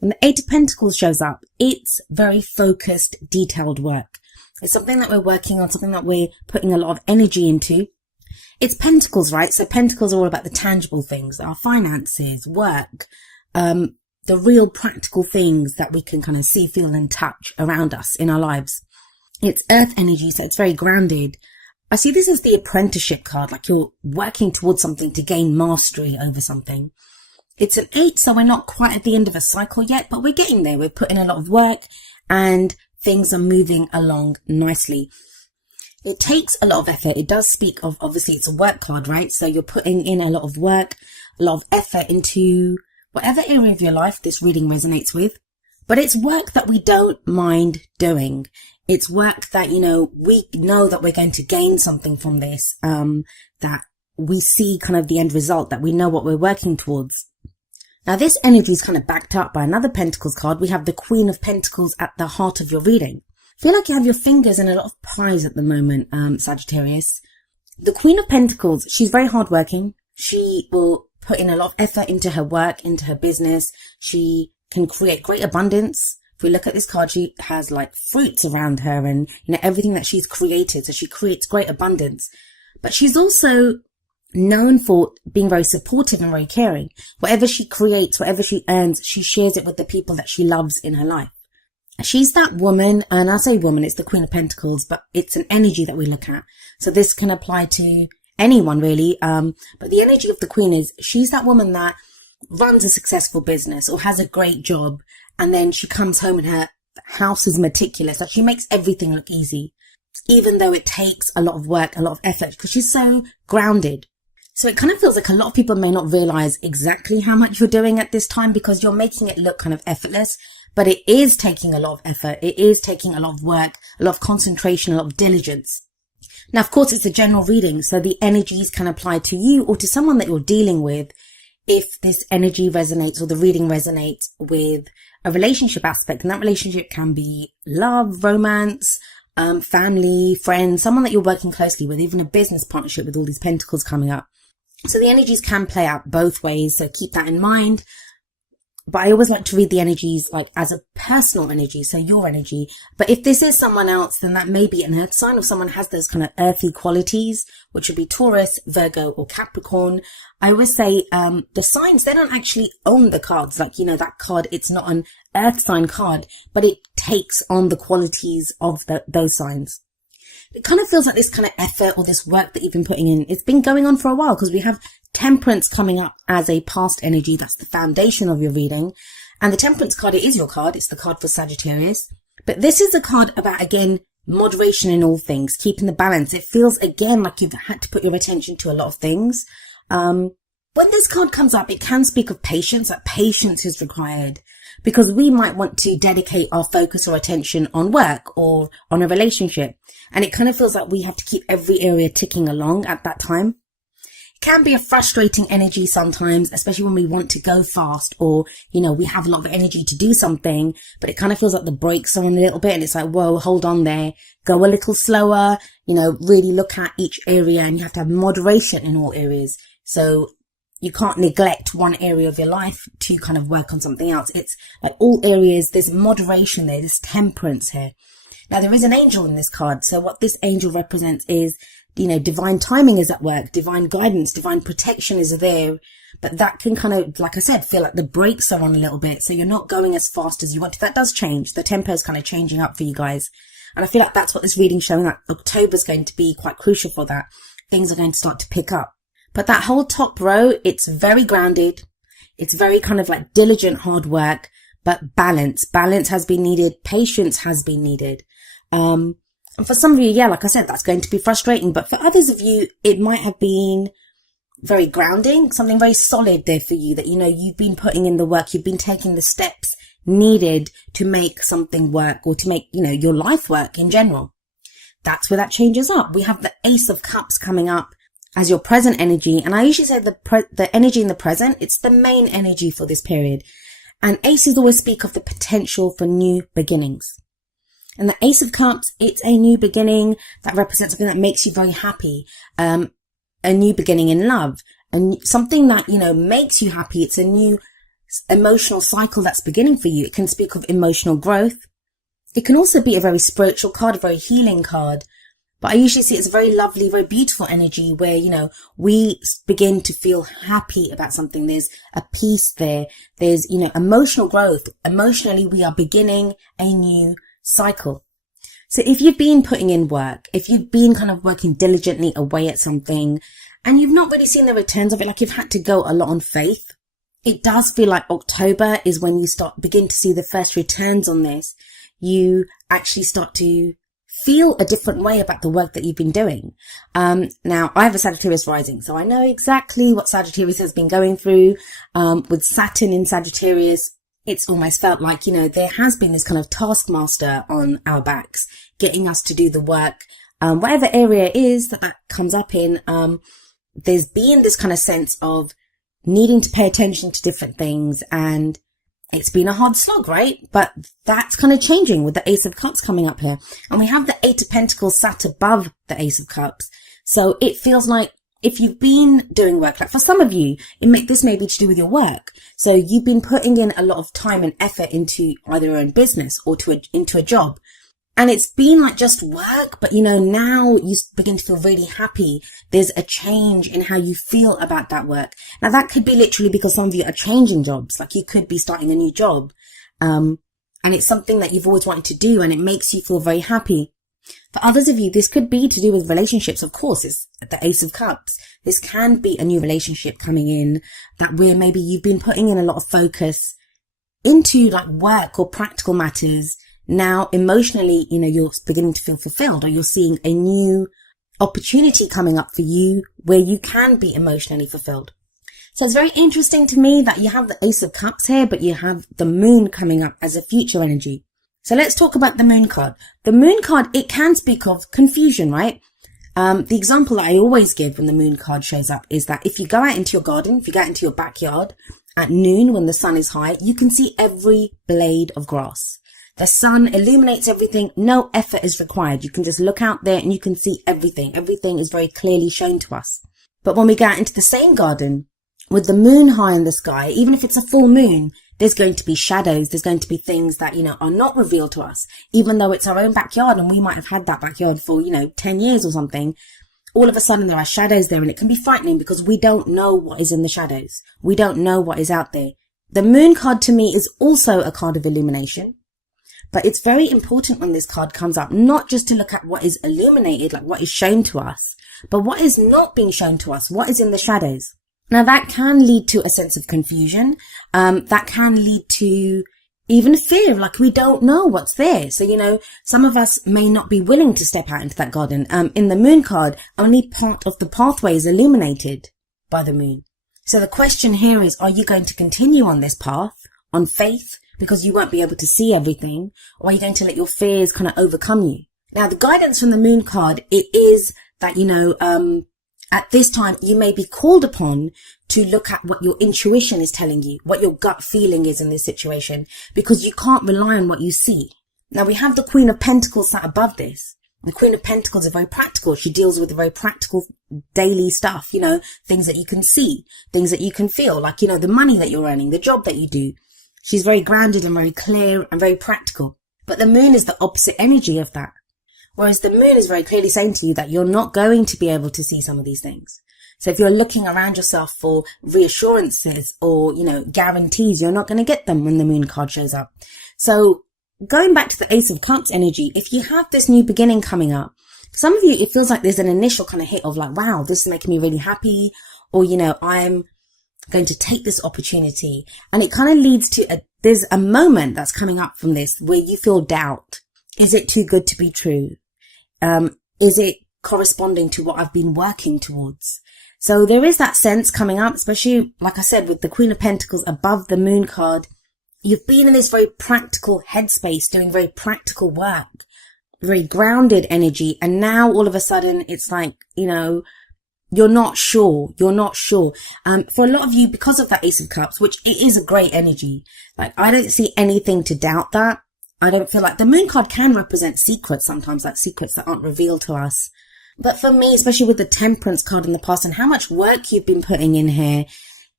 When the Eight of Pentacles shows up, it's very focused, detailed work. It's something that we're working on, something that we're putting a lot of energy into. It's pentacles, right? So pentacles are all about the tangible things, our finances, work, the real practical things that we can kind of see, feel and touch around us in our lives. It's earth energy, so it's very grounded. I see this as the apprenticeship card, like you're working towards something to gain mastery over something. It's an 8, so we're not quite at the end of a cycle yet, but we're getting there. We're putting a lot of work and things are moving along nicely. It takes a lot of effort. It does speak of, obviously it's a work card, right? So you're putting in a lot of work, a lot of effort into whatever area of your life this reading resonates with. But it's work that we don't mind doing. It's work that, we know that we're going to gain something from this, that we see kind of the end result, that we know what we're working towards. Now, this energy is kind of backed up by another Pentacles card. We have the Queen of Pentacles at the heart of your reading. I feel like you have your fingers in a lot of pies at the moment, Sagittarius. The Queen of Pentacles, she's very hardworking. She will put in a lot of effort into her work, into her business. She can create great abundance. If we look at this card, she has like fruits around her and, everything that she's created. So she creates great abundance. But she's also known for being very supportive and very caring. Whatever she creates, whatever she earns, she shares it with the people that she loves in her life. She's that woman, and I say woman, it's the Queen of Pentacles, but it's an energy that we look at. So this can apply to anyone really. But the energy of the Queen is she's that woman that runs a successful business or has a great job, and then she comes home and her house is meticulous. Like she makes everything look easy, even though it takes a lot of work, a lot of effort, because she's so grounded. So it kind of feels like a lot of people may not realize exactly how much you're doing at this time because you're making it look kind of effortless, but it is taking a lot of effort. It is taking a lot of work, a lot of concentration, a lot of diligence. Now, of course, it's a general reading, so the energies can apply to you or to someone that you're dealing with if this energy resonates or the reading resonates with a relationship aspect. And that relationship can be love, romance, family, friends, someone that you're working closely with, even a business partnership with all these pentacles coming up. So the energies can play out both ways, so keep that in mind. But I always like to read the energies like as a personal energy, so your energy. But if this is someone else, then that may be an earth sign, or someone has those kind of earthy qualities, which would be Taurus, Virgo, or Capricorn. I always say the signs, they don't actually own the cards. Like, that card, it's not an earth sign card, but it takes on the qualities of those signs. It kind of feels like this kind of effort or this work that you've been putting in, it's been going on for a while because we have Temperance coming up as a past energy. That's the foundation of your reading. And the Temperance card, it is your card. It's the card for Sagittarius. But this is a card about, again, moderation in all things, keeping the balance. It feels, again, like you've had to put your attention to a lot of things. When this card comes up, it can speak of patience, that patience is required because we might want to dedicate our focus or attention on work or on a relationship. And it kind of feels like we have to keep every area ticking along at that time. It can be a frustrating energy sometimes, especially when we want to go fast or, we have a lot of energy to do something, but it kind of feels like the brakes are on a little bit and it's like, whoa, hold on there, go a little slower, really look at each area, and you have to have moderation in all areas. So you can't neglect one area of your life to kind of work on something else. It's like all areas, there's moderation there, there's temperance here. Now, there is an angel in this card. So what this angel represents is, divine timing is at work, divine guidance, divine protection is there. But that can kind of, like I said, feel like the brakes are on a little bit. So you're not going as fast as you want to. That does change. The tempo is kind of changing up for you guys. And I feel like that's what this reading's showing, that October's going to be quite crucial for that. Things are going to start to pick up. But that whole top row, it's very grounded. It's very kind of like diligent, hard work, but balance. Balance has been needed. Patience has been needed. And for some of you, like I said, that's going to be frustrating. But for others of you, it might have been very grounding, something very solid there for you that, you've been putting in the work. You've been taking the steps needed to make something work or to make, your life work in general. That's where that changes up. We have the Ace of Cups coming up as your present energy. And I usually say the energy in the present, it's the main energy for this period. And aces always speak of the potential for new beginnings. And the Ace of Cups, it's a new beginning that represents something that makes you very happy. A new beginning in love, and something that, makes you happy. It's a new emotional cycle that's beginning for you. It can speak of emotional growth. It can also be a very spiritual card, a very healing card. But I usually see it's a very lovely, very beautiful energy where, we begin to feel happy about something. There's a peace there. There's, emotional growth. Emotionally, we are beginning a new cycle. So if you've been putting in work, if you've been kind of working diligently away at something and you've not really seen the returns of it, like you've had to go a lot on faith, it does feel like October is when you begin to see the first returns on this. You actually start to feel a different way about the work that you've been doing. Now, I have a Sagittarius rising, so I know exactly what Sagittarius has been going through. With Saturn in Sagittarius, it's almost felt like, there has been this kind of taskmaster on our backs, getting us to do the work. Whatever area it is that comes up in, there's been this kind of sense of needing to pay attention to different things, and it's been a hard slog, right? But that's kind of changing with the Ace of Cups coming up here. And we have the Eight of Pentacles sat above the Ace of Cups. So it feels like if you've been doing work, like for some of you, this may be to do with your work. So you've been putting in a lot of time and effort into either your own business or into a job. And it's been like just work, but now you begin to feel really happy. There's a change in how you feel about that work. Now that could be literally because some of you are changing jobs. Like you could be starting a new job. And it's something that you've always wanted to do and it makes you feel very happy. For others of you, this could be to do with relationships. Of course, it's the Ace of Cups. This can be a new relationship coming in that where maybe you've been putting in a lot of focus into like work or practical matters. Now, emotionally, you're beginning to feel fulfilled, or you're seeing a new opportunity coming up for you where you can be emotionally fulfilled. So it's very interesting to me that you have the Ace of Cups here, but you have the Moon coming up as a future energy. So let's talk about the Moon card. The Moon card, it can speak of confusion, right? The example that I always give when the Moon card shows up is that if you go out into your garden, if you go out into your backyard at noon when the sun is high, you can see every blade of grass. The sun illuminates everything. No effort is required. You can just look out there and you can see everything. Everything is very clearly shown to us. But when we go out into the same garden with the moon high in the sky, even if it's a full moon, there's going to be shadows. There's going to be things that, are not revealed to us, even though it's our own backyard and we might have had that backyard for, 10 years or something. All of a sudden there are shadows there and it can be frightening because we don't know what is in the shadows. We don't know what is out there. The Moon card to me is also a card of illumination. But it's very important when this card comes up, not just to look at what is illuminated, like what is shown to us, but what is not being shown to us, what is in the shadows. Now that can lead to a sense of confusion. That can lead to even fear, like we don't know what's there. So, some of us may not be willing to step out into that garden. In the Moon card, only part of the pathway is illuminated by the moon. So the question here is, are you going to continue on this path, on faith, because you won't be able to see everything, or are you going to let your fears kind of overcome you? Now, the guidance from the Moon card, it is that, at this time, you may be called upon to look at what your intuition is telling you, what your gut feeling is in this situation, because you can't rely on what you see. Now, we have the Queen of Pentacles sat above this. The Queen of Pentacles is very practical. She deals with the very practical daily stuff, things that you can see, things that you can feel, like, the money that you're earning, the job that you do. She's very grounded and very clear and very practical. But the moon is the opposite energy of that. Whereas the moon is very clearly saying to you that you're not going to be able to see some of these things. So if you're looking around yourself for reassurances or, guarantees, you're not going to get them when the moon card shows up. So going back to the Ace of Cups energy, if you have this new beginning coming up, some of you, it feels like there's an initial kind of hit of like, wow, this is making me really happy. Or, I'm going to take this opportunity, and it kind of leads to there's a moment that's coming up from this where you feel doubt. Is it too good to be true? Is it corresponding to what I've been working towards? So there is that sense coming up, especially like I said, with the Queen of Pentacles above the Moon card. You've been in this very practical headspace, doing very practical work, very grounded energy, and now all of a sudden it's like, you're not sure. For a lot of you, because of that Ace of Cups, which it is a great energy, like I don't see anything to doubt that. I don't feel like the Moon card can represent secrets sometimes, like secrets that aren't revealed to us. But for me, especially with the Temperance card in the past and how much work you've been putting in here,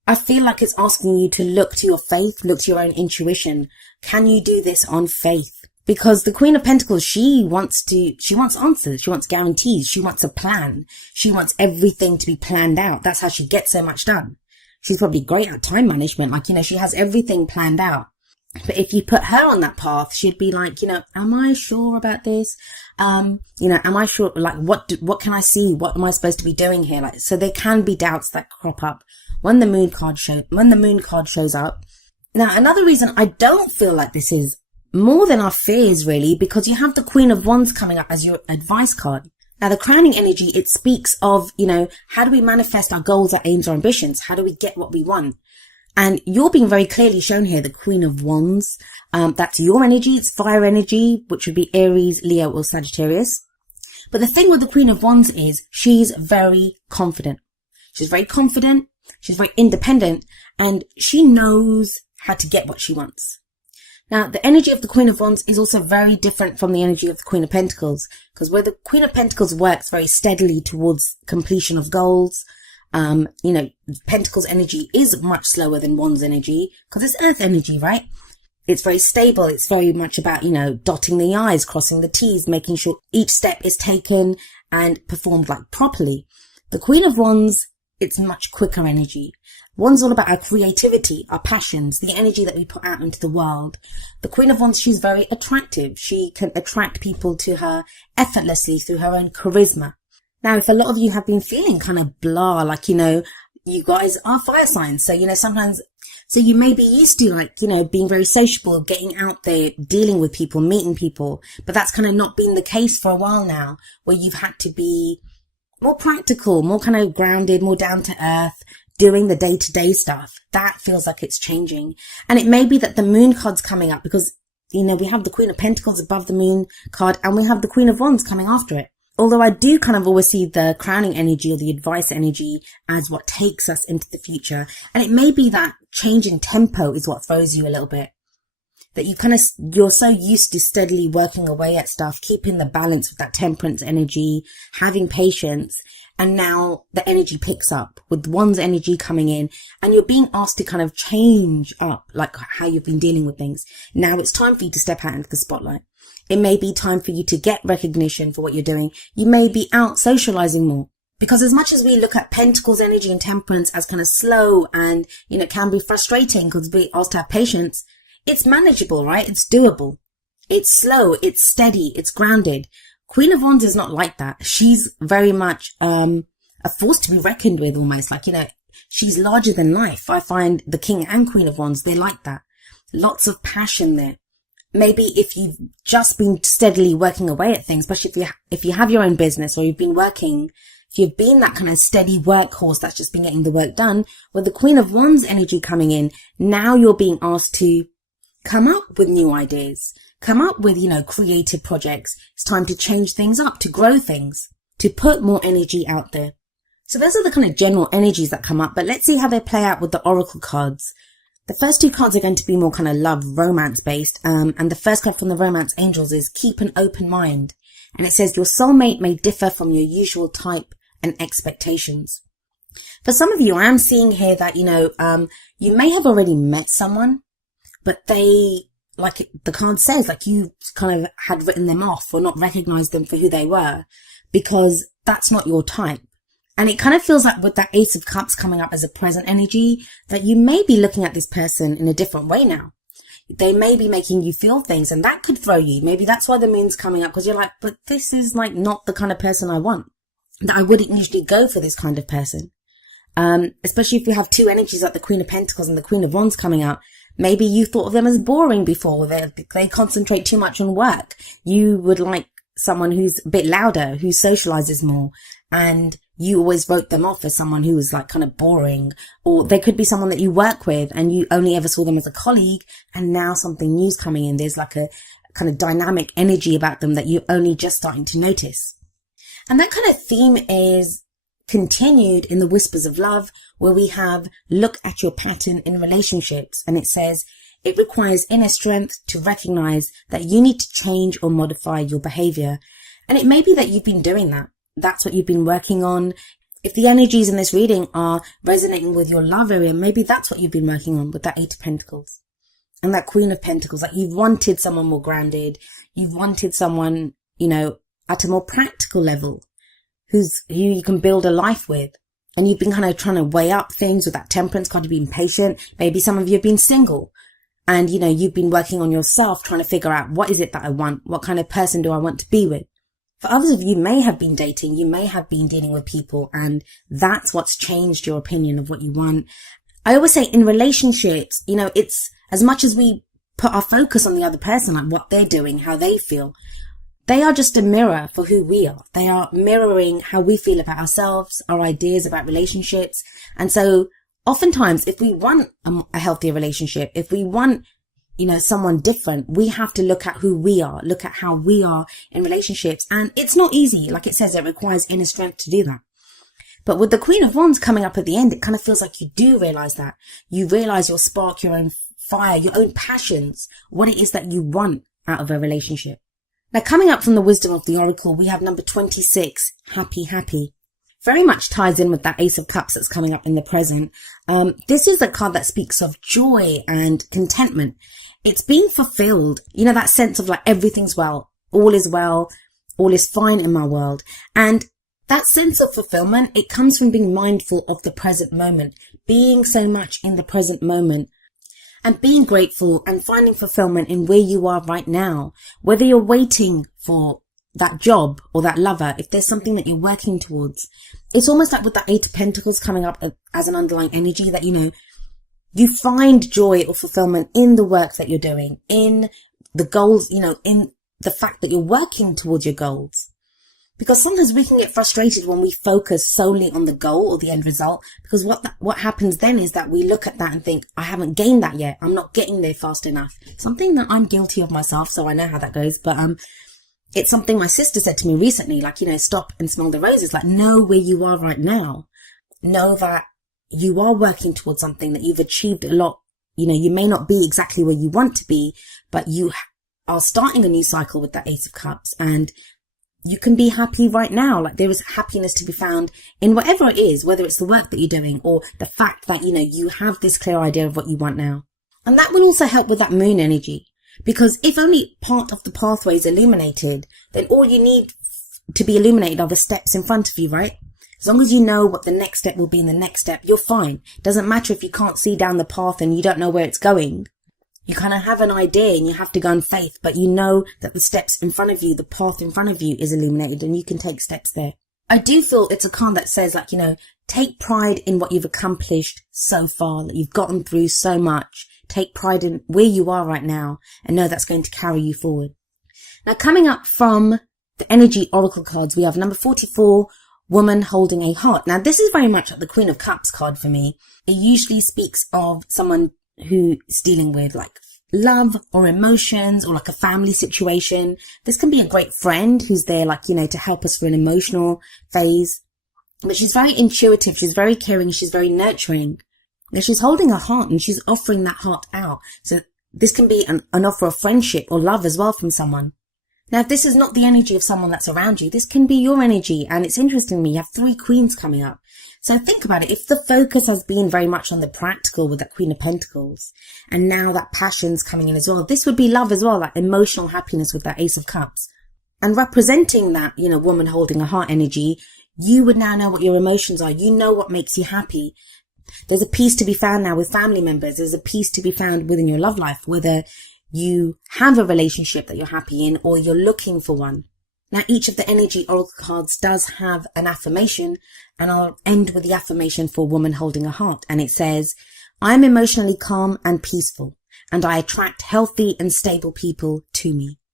I feel like it's asking you to look to your faith, look to your own intuition. Can you do this on faith? Because the Queen of Pentacles, she wants answers, she wants guarantees, she wants a plan, she wants everything to be planned out. That's how she gets so much done. She's probably great at time management, she has everything planned out. But if you put her on that path, she'd be like, am I sure about this? Am I sure, what can I see? What am I supposed to be doing here? So there can be doubts that crop up when the moon card shows up. Now, another reason I don't feel like this is more than our fears, really, because you have the Queen of Wands coming up as your advice card. Now, the crowning energy, it speaks of, how do we manifest our goals, our aims, our ambitions? How do we get what we want? And you're being very clearly shown here, the Queen of Wands. That's your energy. It's fire energy, which would be Aries, Leo, or Sagittarius. But the thing with the Queen of Wands is she's very confident. She's very confident. She's very independent, and she knows how to get what she wants. Now, the energy of the Queen of Wands is also very different from the energy of the Queen of Pentacles, because where the Queen of Pentacles works very steadily towards completion of goals, Pentacles energy is much slower than Wands energy, because it's earth energy, right? It's very stable. It's very much about, dotting the I's, crossing the T's, making sure each step is taken and performed properly. The Queen of Wands, it's much quicker energy. Wands all about our creativity, our passions, the energy that we put out into the world. The Queen of Wands, she's very attractive. She can attract people to her effortlessly through her own charisma. Now, if a lot of you have been feeling kind of blah, you guys are fire signs. So, so you may be used to being very sociable, getting out there, dealing with people, meeting people. But that's kind of not been the case for a while now, where you've had to be more practical, more kind of grounded, more down to earth, doing the day-to-day stuff. That feels like it's changing. And it may be that the moon card's coming up because, we have the Queen of Pentacles above the moon card and we have the Queen of Wands coming after it. Although I do kind of always see the crowning energy or the advice energy as what takes us into the future. And it may be that change in tempo is what throws you a little bit. That you're so used to steadily working away at stuff, keeping the balance with that temperance energy, having patience. And now the energy picks up with one's energy coming in and you're being asked to kind of change up how you've been dealing with things. Now it's time for you to step out into the spotlight. It may be time for you to get recognition for what you're doing. You may be out socializing more. Because as much as we look at Pentacles energy and temperance as kind of slow and, can be frustrating because we're asked to have patience, it's manageable, right? It's doable. It's slow. It's steady. It's grounded. Queen of Wands is not like that. She's very much a force to be reckoned with almost. She's larger than life. I find the King and Queen of Wands, they're like that. Lots of passion there. Maybe if you've just been steadily working away at things, especially if you have your own business or you've been working, if you've been that kind of steady workhorse that's just been getting the work done, with the Queen of Wands energy coming in, now you're being asked to come up with new ideas, come up with, creative projects. It's time to change things up, to grow things, to put more energy out there. So those are the kind of general energies that come up, but let's see how they play out with the oracle cards. The first two cards are going to be more kind of love, romance based. And the first card from the romance angels is keep an open mind. And it says your soulmate may differ from your usual type and expectations. For some of you, I am seeing here that, you may have already met someone, but they, the card says, you kind of had written them off or not recognized them for who they were because that's not your type. And it kind of feels like with that Ace of Cups coming up as a present energy that you may be looking at this person in a different way now. They may be making you feel things and that could throw you. Maybe that's why the moon's coming up because you're like, but this is not the kind of person I want. That I wouldn't usually go for this kind of person. Especially if you have two energies like the Queen of Pentacles and the Queen of Wands coming out. Maybe you thought of them as boring before. They concentrate too much on work. You would like someone who's a bit louder, who socializes more, and you always wrote them off as someone who was kind of boring. Or they could be someone that you work with and you only ever saw them as a colleague, and now something new's coming in. There's a kind of dynamic energy about them that you're only just starting to notice. And that kind of theme is continued in the Whispers of Love, where we have look at your pattern in relationships. And it says it requires inner strength to recognize that you need to change or modify your behavior. And it may be that you've been doing that. That's what you've been working on. if the energies in this reading are resonating with your love area, maybe that's what you've been working on with that Eight of Pentacles and that Queen of Pentacles. Like, you've wanted someone more grounded. You've wanted someone, at a more practical level who you can build a life with. And you've been kind of trying to weigh up things with that Temperance card. You've been patient. Maybe some of you have been single and, you've been working on yourself, trying to figure out, what is it that I want? What kind of person do I want to be with? For others of you may have been dating, you may have been dealing with people, and that's what's changed your opinion of what you want. I always say in relationships, it's as much as we put our focus on the other person, like what they're doing, how they feel, they are just a mirror for who we are. They are mirroring how we feel about ourselves, our ideas about relationships. And so oftentimes, if we want a healthier relationship, if we want someone different, we have to look at who we are, look at how we are in relationships. And it's not easy. Like it says, it requires inner strength to do that. But with the Queen of Wands coming up at the end, it kind of feels like you do realize that. You realize your spark, your own fire, your own passions, what it is that you want out of a relationship. Now, coming up from the wisdom of the Oracle, we have number 26, happy, happy. Very much ties in with that Ace of Cups that's coming up in the present. This is a card that speaks of joy and contentment. It's being fulfilled. That sense of like everything's well, all is fine in my world. And that sense of fulfillment, it comes from being mindful of the present moment, being so much in the present moment and being grateful and finding fulfillment in where you are right now. Whether you're waiting for that job or that lover, if there's something that you're working towards, it's almost like with that Eight of Pentacles coming up as an underlying energy that, you find joy or fulfillment in the work that you're doing, in the goals, in the fact that you're working towards your goals. Because sometimes we can get frustrated when we focus solely on the goal or the end result, because what happens then is that we look at that and think, I haven't gained that yet. I'm not getting there fast enough. Something that I'm guilty of myself, so I know how that goes. But it's something my sister said to me recently, like, stop and smell the roses. Like, know where you are right now. Know that you are working towards something, that you've achieved a lot. You may not be exactly where you want to be, but you are starting a new cycle with that Ace of Cups, and you can be happy right now. Like, there is happiness to be found in whatever it is, whether it's the work that you're doing or the fact that, you have this clear idea of what you want now. And that will also help with that moon energy, because if only part of the pathway is illuminated, then all you need to be illuminated are the steps in front of you, right? As long as you know what the next step will be in the next step, you're fine. It doesn't matter if you can't see down the path and you don't know where it's going. You kind of have an idea and you have to go in faith, but you know that the steps in front of you, the path in front of you is illuminated and you can take steps there. I do feel it's a card that says, like, take pride in what you've accomplished so far, that you've gotten through so much. Take pride in where you are right now and know that's going to carry you forward. Now, coming up from the energy oracle cards, we have number 44, woman holding a heart. Now, this is very much like the Queen of Cups card for me. It usually speaks of someone who's dealing with like love or emotions or like a family situation. This can be a great friend who's there, like, to help us through an emotional phase. But she's very intuitive. She's very caring. She's very nurturing. Now, she's holding a heart and she's offering that heart out. So this can be an offer of friendship or love as well from someone. Now, if this is not the energy of someone that's around you, this can be your energy. And it's interesting to me, you have 3 queens coming up. So think about it. If the focus has been very much on the practical with that Queen of Pentacles, and now that passion's coming in as well, this would be love as well, like emotional happiness with that Ace of Cups. And representing that, woman holding a heart energy, you would now know what your emotions are. You know what makes you happy. There's a peace to be found now with family members. There's a peace to be found within your love life, whether you have a relationship that you're happy in or you're looking for one. Now, each of the energy oracle cards does have an affirmation, and I'll end with the affirmation for woman holding a heart. And it says, I'm emotionally calm and peaceful, and I attract healthy and stable people to me.